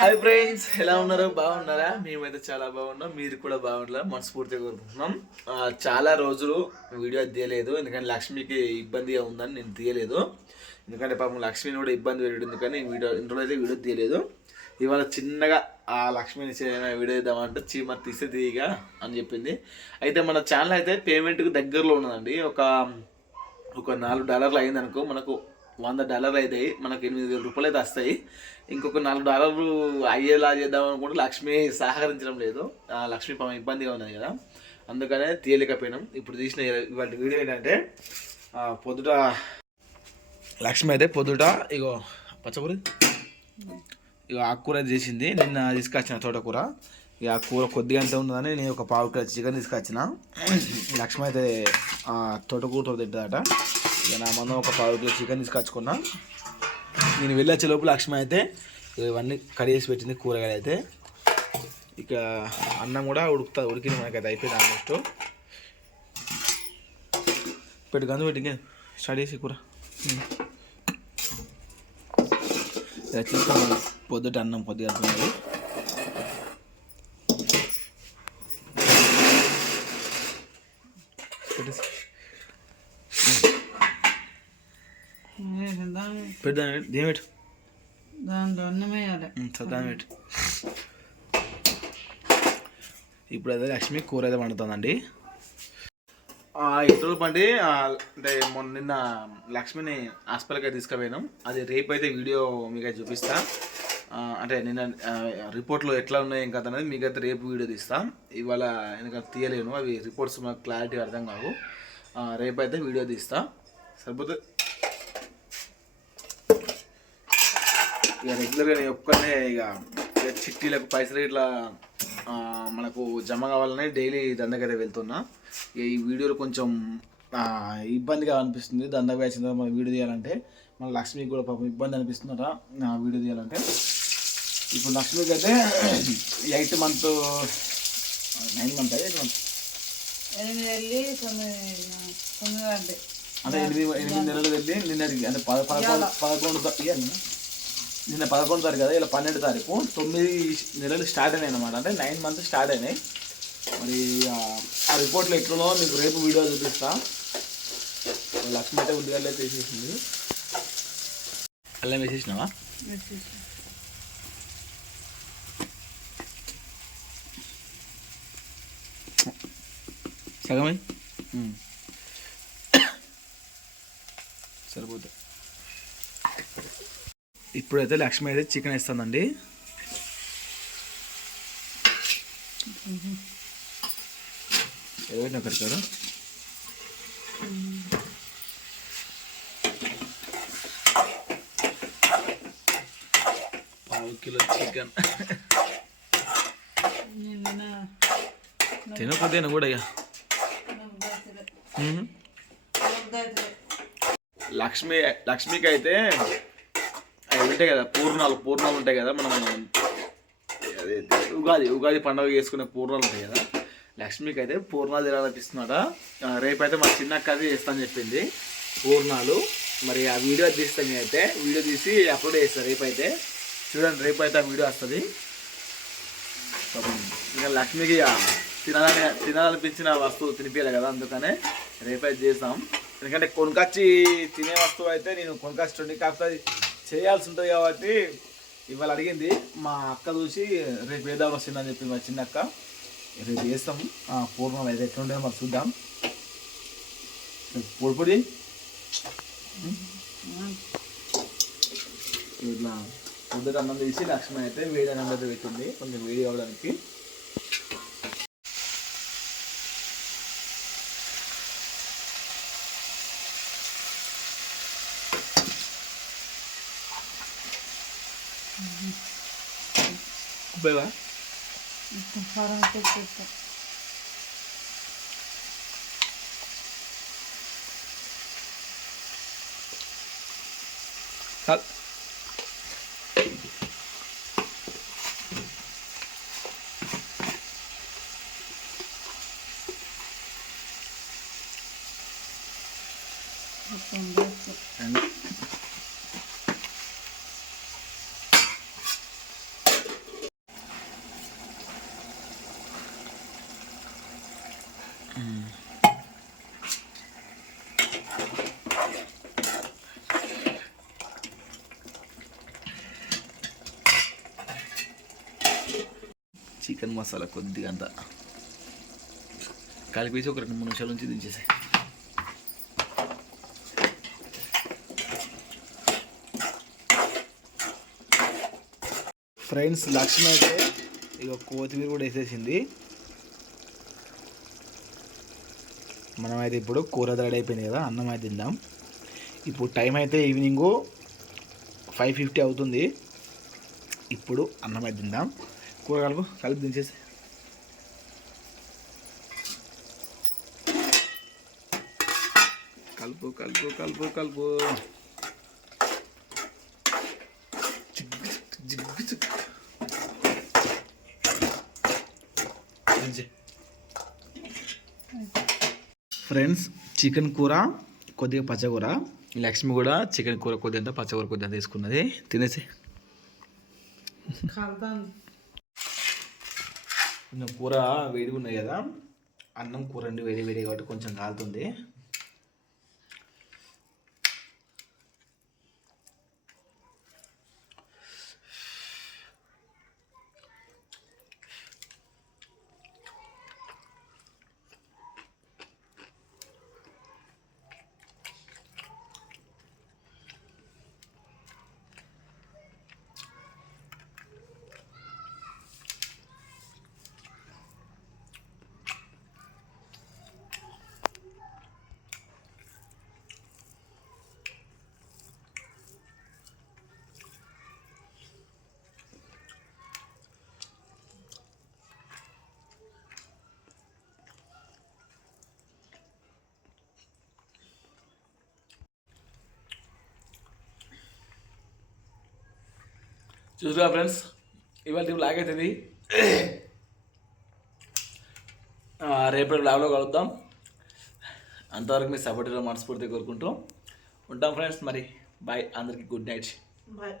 Hi friends ఎలా ఉన్నారు? బాగున్నారా? మేమైతే చాలా బాగున్నాం. మీరు కూడా బాగున్నారా మనస్ఫూర్తిగా కోరుకుంటున్నాం. చాలా రోజులు వీడియో తీయలేదు. ఎందుకంటే లక్ష్మికి ఇబ్బందిగా ఉందని నేను తీయలేదు. ఎందుకంటే పాపం లక్ష్మిని కూడా ఇబ్బంది పెట్టాడు. ఎందుకని వీడియో ఇంట్లో అయితే వీడియో తీయలేదు. ఇవాళ చిన్నగా ఆ లక్ష్మిని వీడియో ఇద్దామంటే చీమ తీస్తే తీయగా అని చెప్పింది. అయితే మన ఛానల్ అయితే పేమెంట్కి దగ్గరలో ఉన్నదండి. ఒక ఒక నాలుగు డాలర్లు అయిందనుకో మనకు వంద డాలర్లు అవుతాయి మనకు ఎనిమిది వేల రూపాయలు అయితే వస్తాయి. ఇంకొక నాలుగు డాలర్లు అయ్యేలా చేద్దాం అనుకుంటే లక్ష్మి సహకరించడం లేదు. ఆ లక్ష్మి పాపం ఇబ్బందిగా ఉన్నది కదా. అందుకనే తీయలేకపోయినాం ఇప్పుడు తీసిన ఇవాళ వీడియో ఏంటంటే పొద్దుట లక్ష్మి అయితే పొద్దుట ఇగో పచ్చకూర ఇక ఆకుకూర చేసింది. నిన్న తీసుకొచ్చిన తోటకూర. ఇక ఆ కూర కొద్దిగా ఎంత ఉన్నదని నేను ఒక పావు కిలో చికెన్ తీసుకొచ్చిన. లక్ష్మి అయితే తోటకూరతో తింటుందట. ఇక నా మనం ఒక పావు కిలో చికెన్ తీసుకొచ్చుకున్నా. నేను వెళ్ళొచ్చే లోపు లక్ష్మి అయితే ఇవన్నీ కడిగేసి పెట్టింది కూరగాయలు అయితే. ఇక అన్నం కూడా ఉడుకుతా ఉడికింది మనకైతే అయిపోయింది ఆల్మోస్ట్. పెట్టు గందు పెట్టి ఇంకా. స్టార్ట్ చేసి కూర. ఇలా పొద్దుట అన్నం పొద్దుగా అర్థమైంది పెట్టేసి. పెడదాం దేని పెట్టు. దాంట్లో అన్నం వేయాలి. చదువు పెట్టు. ఇప్పుడు అయితే లక్ష్మి కూర అయితే వండుతుందండి. ఇతరుల పండి అంటే మొన్న నిన్న లక్ష్మిని హాస్పిటల్కి అయితే తీసుకుపోయినాం. అది రేపు అయితే వీడియో మీకు చూపిస్తా. అంటే నిన్న రిపోర్ట్లో ఎట్లా ఉన్నాయి ఇంకా అనేది మీకు అయితే రేపు వీడియో తీస్తా. ఇవాళ ఎందుకంటే తీయలేను అవి రిపోర్ట్స్ మాకు క్లారిటీ అర్థం కావు. రేపు అయితే వీడియో తీస్తా. సరిపోతే ఇక రెగ్యులర్గా నేను ఒక్కనే ఇక చిట్టీలకు పైసలు ఇట్లా మనకు జమ కావాలని డైలీ దందకైతే వెళ్తున్నా. ఇక ఈ వీడియోలు కొంచెం ఇబ్బందిగా అనిపిస్తుంది. దంద వేసిన తర్వాత మనం వీడియో తీయాలంటే మన లక్ష్మికి కూడా పాపం ఇబ్బంది అనిపిస్తుందట వీడియో తీయాలంటే. ఇప్పుడు లక్ష్మికి అయితే eighth month nine month eight month? అంటే. ఎనిమిది ఎనిమిది నెలలు వెళ్ళి నిన్న అంటే పద పదకొండు పదకొండు నిన్న? పదకొండు తారీఖు కదా ఇలా పన్నెండు తారీఖు తొమ్మిది నెలలు స్టార్ట్ అయినాయి అనమాట అంటే నైన్ మంత్స్ స్టార్ట్ అయినాయి. మరి ఆ- రిపోర్ట్లో ఎట్లున్నో మీకు రేపు వీడియో చూపిస్తా. లక్ష్మి అయితే ఉద్యోగాలు తీసేసింది. అల్లం వేసేసినావా? సగమై? సరిపోతుంది ఇప్పుడైతే లక్ష్మి అయితే చికెన్ వేస్తుందండి. ఏదైనా కడతారు పావు కిలో చికెన్. నిన్న తినకపోతే కూడా ఇక. మ్మ్. లక్ష్మి లక్ష్మికి అయితే అవి ఉంటాయి కదా పూర్ణాలు పూర్ణాలు ఉంటాయి కదా మనం అదే ఉగాది ఉగాది పండుగ చేసుకునే పూర్ణాలు ఉంటాయి కదా. లక్ష్మికి అయితే పూర్ణాలు తినాలనిపిస్తున్నాడ రేపైతే మా చిన్నక్క అది చేస్తాను చెప్పింది. పూర్ణాలు మరి ఆ వీడియో తీస్తాం అయితే వీడియో తీసి అప్లోడ్ చేస్తాను రేపైతే. చూడండి రేపైతే ఆ వీడియో వస్తుంది. ఇంకా లక్ష్మికి తినాలని తినాలనిపించిన వస్తువు తినిపించాలి కదా అందుకనే రేపైతే చేస్తాం. ఎందుకంటే కొనుకొచ్చి తినే వస్తువు అయితే నేను కొనుకొచ్చి కాకపోతే అది చేయాల్సి ఉంటుంది కాబట్టి ఇవాళ అడిగింది. మా అక్క చూసి రేపు వేద్దాం వస్తుందని చెప్పి మా చిన్న అక్క రేపు చేస్తాం. పూర్ణం అయితే ఎట్లుంటే మరి చూద్దాం. పొడి పొడి. ఇట్లా పొద్దుట అన్నం తీసి లక్ష్మి అయితే వేడి అన్నం అయితే పెట్టింది. కొంచెం వేడి కావడానికి. ఉప్పేవా కారం తెచ్చేస్తా చాలు మొత్తం చికెన్ మసాలా కొద్దిగా అంత. కలిపేసి ఒక రెండు మూడు నిమిషాల నుంచి దించేసాయి. ఫ్రెండ్స్ లక్ష్మి అయితే ఇక కొత్తిమీర కూడా వేసేసింది. మనమైతే ఇప్పుడు కూర రెడీ అయిపోయింది కదా అన్నం అయితే తిందాం. ఇప్పుడు టైం అయితే ఈవినింగ్ ఫైవ్ ఫిఫ్టీ అవుతుంది. ఇప్పుడు అన్నం అయితే తిందాం. కూర కలుపు కలిపి దించేసి. కలుపు కలుపు కలుపు కలుపు. ఫ్రెండ్స్ చికెన్ కూర కొద్దిగా పచ్చకూర. లక్ష్మి కూడా చికెన్ కూర కొద్దిగా పచ్చకూర కొద్దిగా తీసుకున్నది. తినేసి. కొంచెం కూర వేడిగా ఉన్నాయి కదా అన్నం కూర అండి వేడి వేడి కాబట్టి కొంచెం కాలుతుంది. చూసుకురా ఫ్రెండ్స్? ఇవాళ బ్లాగ్ అవుతుంది రేపటి బ్లాగ్లో కలుద్దాం. అంతవరకు మీ సపోర్టీలో మనస్ఫూర్తిగా కోరుకుంటూ ఉంటాం ఫ్రెండ్స్. మరి బాయ్ అందరికీ గుడ్ నైట్ బాయ్